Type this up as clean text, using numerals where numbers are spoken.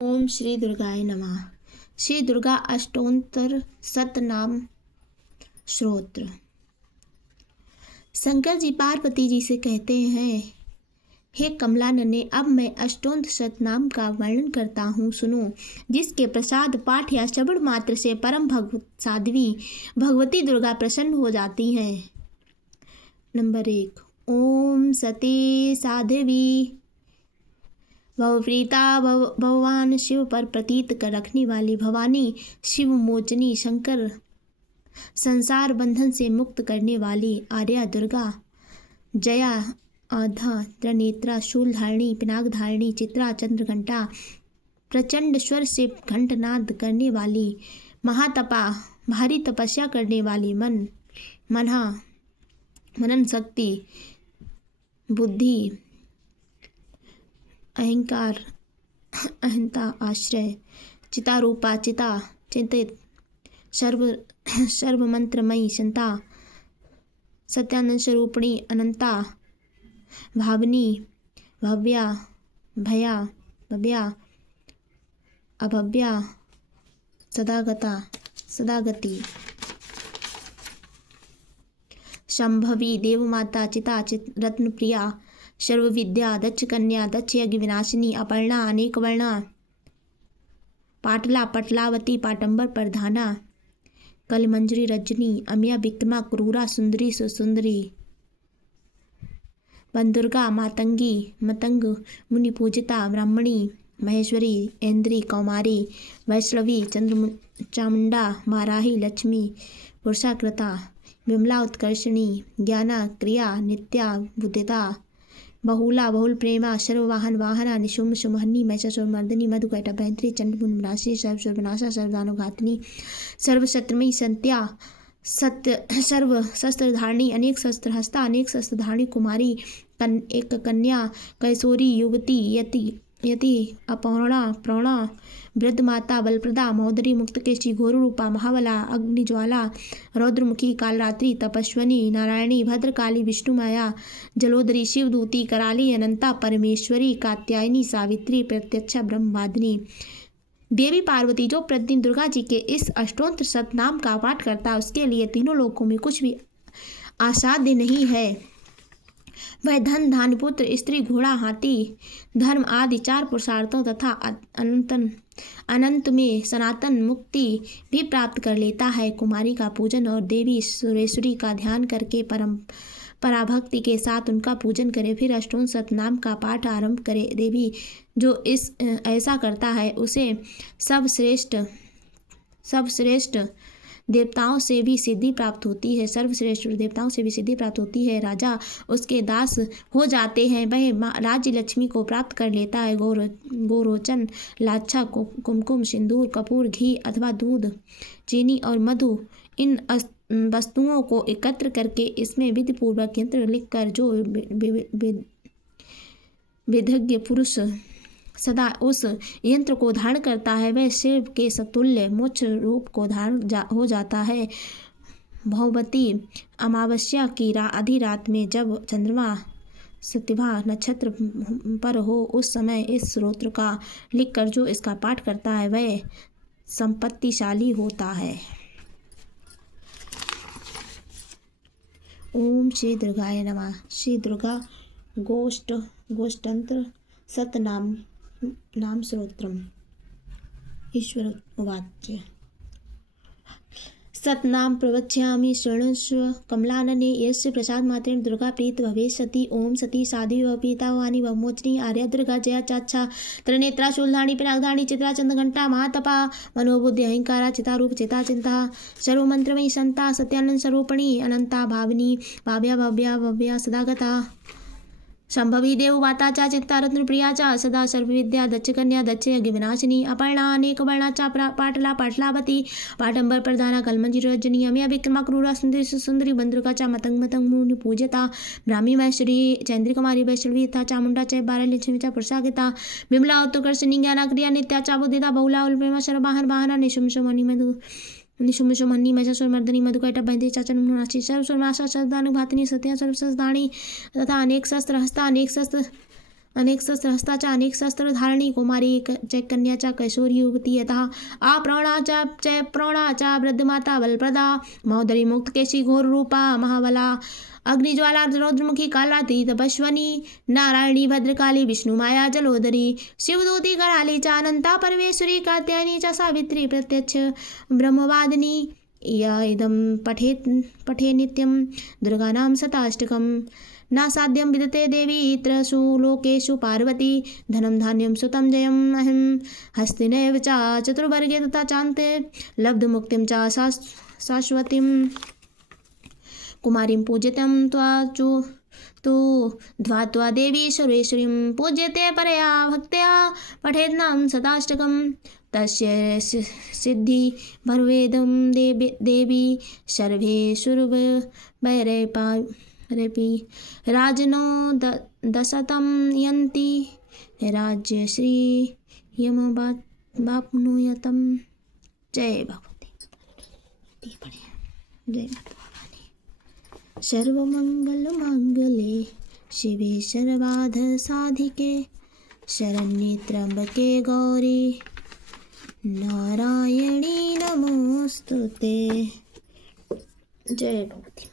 ओम श्री दुर्गाय नमः। श्री दुर्गा अष्टोत्तर शतनाम स्तोत्र। शंकर जी पार्वती जी से कहते हैं, हे कमलानने, अब मैं अष्टोत्तर शतनाम का वर्णन करता हूँ, सुनो। जिसके प्रसाद पाठ या श्रवण मात्र से परम भगवत साध्वी भगवती दुर्गा प्रसन्न हो जाती हैं। नंबर 1। ओम सती साध्वी भवप्रीता भगवान शिव पर प्रतीत कर रखने वाली भवानी, शिव मोचनी, शंकर संसार बंधन से मुक्त करने वाली आर्या दुर्गा, जया आधा त्रिनेत्रा, शूल धारिणी, पिनाक धारिणी, चित्रा, चंद्रघंटा, प्रचंड स्वर से घंटनाद करने वाली, महातपा, भारी तपस्या करने वाली, मनन शक्ति, बुद्धि, अहंकार, अहंता, आश्रय, चितारूपा, चिता, चिंतित, सर्वमंत्रमयी, संता, सत्यानंद स्वरूपिणी, अनंता, भावनी, भव्या, भया, भव्या, अभव्या, सदागता, सदागति, शंभवी, देवमाता, चिता, रत्नप्रिया, सर्वविद्या, दक्ष कन्या, दक्ष यज्ञ विनाशिनी, अपर्णा, अनेक वर्णा, पाटला, पटलावती, पाटंबर प्रधाना, कलमंजरी, रजनी, अमिया, विक्रमा, क्रूरा, सुंदरी, सुसुंदरी, बंदुर्गा, मातंगी, मतंग, मुनि पूजिता, ब्राह्मणी, महेश्वरी, इंद्री, कौमारी, वैष्णवी, चामुंडा, माराही, लक्ष्मी, पुरुषाकृता, विमला, उत्कर्षणी, ज्ञाना, क्रिया, नित्या, बुद्धिता, बहुला, बहुल प्रेमा, सर्ववाहन वाहना, निशुम्भ, शुमहन्नी, महिषासुर मर्दिनी, मधुकैटभ भयंत्री, चंडमुंड राशि, सर्वनाशा, सर्वदानुघातिनी, सर्वशत्रमयी, संत्या, सत्य, सर्व शस्त्रधारिणी, अनेक शस्त्र हस्ता, अनेक शस्त्रधारिणी, कुमारी, एक कन्या, कैशोरी, युवती, यति, अपौर्णा, प्रौणा, वृद्ध माता, बलप्रदा, महोदरी, मुक्तकेशी, घोरूपा, महाबला, अग्निज्वाला, रौद्रमुखी, कालरात्रि, तपस्विनी, नारायणी, भद्रकाली, विष्णुमाया, जलोदरी, शिवदूती, कराली, अनंता, परमेश्वरी, कात्यायनी, सावित्री, प्रत्यक्षा, ब्रह्मवादिनी। देवी पार्वती जो प्रतिदिन दुर्गा जी के इस अष्टोत्तर शतनाम का पाठ करता है, उसके लिए तीनों लोकों में कुछ भी असाध्य नहीं है। वह धन, धान्य, पुत्र, स्त्री, घोड़ा, हाथी, धर्म आदि 4 पुरुषार्थों तथा अनंत में सनातन मुक्ति भी प्राप्त कर लेता है। कुमारी का पूजन और देवी सुरेश्वरी का ध्यान करके पराभक्ति के साथ उनका पूजन करे, फिर अष्टोत्तर शतनाम का पाठ आरंभ करे। देवी जो ऐसा करता है उसे सर्वश्रेष्ठ देवताओं से भी सिद्धि प्राप्त होती है। सर्वश्रेष्ठ देवताओं से भी सिद्धि प्राप्त होती है। राजा उसके दास हो जाते हैं। वह राज्य लक्ष्मी को प्राप्त कर लेता है। गोरोचन, लाच्छा, कुमकुम, सिंदूर, कपूर, घी अथवा दूध, चीनी और मधु, इन वस्तुओं को एकत्र करके इसमें विधिपूर्वक यंत्र लिखकर जो विधज्ञ पुरुष सदा उस यंत्र को धारण करता है, वह शिव के सतुल्य मोक्ष रूप को धारण हो जाता है। भौवती अमावस्या की आधी रात में जब चंद्रमा सतिभा नक्षत्र पर हो, उस समय इस स्तोत्र का लिखकर जो इसका पाठ करता है वह संपत्तिशाली होता है। ओम श्री दुर्गाय नमः। श्री दुर्गा गोष्ठंत्र शतनाम स्तोत्रम। ईश्वर उवाच, सतनाम प्रवक्ष्यामि शृणुष्व कमलानने, यस्य प्रसादमात्रेण दुर्गा प्रीत भवेत्। ओम सती साध्वी भवपीता भवानी भवमोचनी, आर्या दुर्गा, जया चाक्षा, त्रिनेत्रा, शूलधारिणी, पिनाकधारिणी, चित्रा, चंद्रघंटा, महातपा, मनोबुद्धि, अहंकारा, चितारूप, चिता, चिंता, सर्वमंत्रमयी, संता, सत्यानंद स्वरूपिणी, अनंता, भाविनी, भाव्या, भव्या, भव्या, सदागता, शंभवी, देवमाता च, चित्ता, रत्नप्रिया च, सदा सर्वविद्या, दक्ष कन्या, दक्ष यज्ञ विनाशिनी, अपर्णा, अनेक वर्णा च, पाटला, पाटलावती, पाटंबर प्रधाना, कलमंजरी, रजनी, अमिया, विक्रमा, क्रूरा, सुंदरी, सुंदरी, बंदुर्गा च, मतंग मुनि पूजिता, ब्राह्मी, महेश्वरी, चंद्रिकुमारी, वैष्णवी था, चामुंडा च, 12 लक्ष्मी च, पुरुषाकृता, विमला, उत्कर्षणी, ज्ञाना, क्रिया, नित्या च, बुद्धिता, बहुला, उल्प्रेमा, सर्ववाहन वाहना, निशुम्भ, महिषासुर मर्दिनी, मधुकैटभ भयंत्री, चंडमुंड राशि, सर्वनाशा, सर्वदानुघातिनी, सत्या, सर्वशस्त्रधारिणी तथा अनेक शस्त्र हस्ता, अनेक शस्त्र अनेक शस्त्र हस्ताचा अनेक शस्त्र धारणी कुमारी चैकन्याचा कैशोरी युवती यथा अप्रौढाचा च प्रौढाचा वृद्धमाता बलप्रदा महोदरी मुक्तकेशी घोर रूपा महाबला अग्निज्वाला रौद्रमुखी कालाती तपस्वनी नारायणी भद्रकाली विष्णुमाया जलोदरी शिवदूती कराली च अनंता परमेश्वरी कात्यायनी च सावित्री प्रत्यक्ष ब्रह्मवादिनी या इदं पठे नित्यं दुर्गानां शताष्टकं न साध्यं विदते देवी त्रसु लोकेषु पार्वती धनं धान्यं सुतं जयम् अहं हस्तिनैव च चतुर्वर्गे तथा चान्ते लब्धमुक्तिं च शाश्वतीं कुमारीं पूजितं त्वाचु तु ध्वात्वा देवी सर्वेश्वरीं पूज्यते परया भक्त्या पठेन्नाम शताष्टकं तस्य सिद्धि भवेदं देवी सर्वेषुर्वैरपि राजनो दशतं यन्ति राज्यश्री यमवाप्नुयतं। जय भगवती जय माता भवानी। सर्वमंगलमांगल्ये शिवे सर्वार्थसाधिके शरण्ये त्र्यंबके गौरी नारायणी नमोस्तुते। जय भगवती।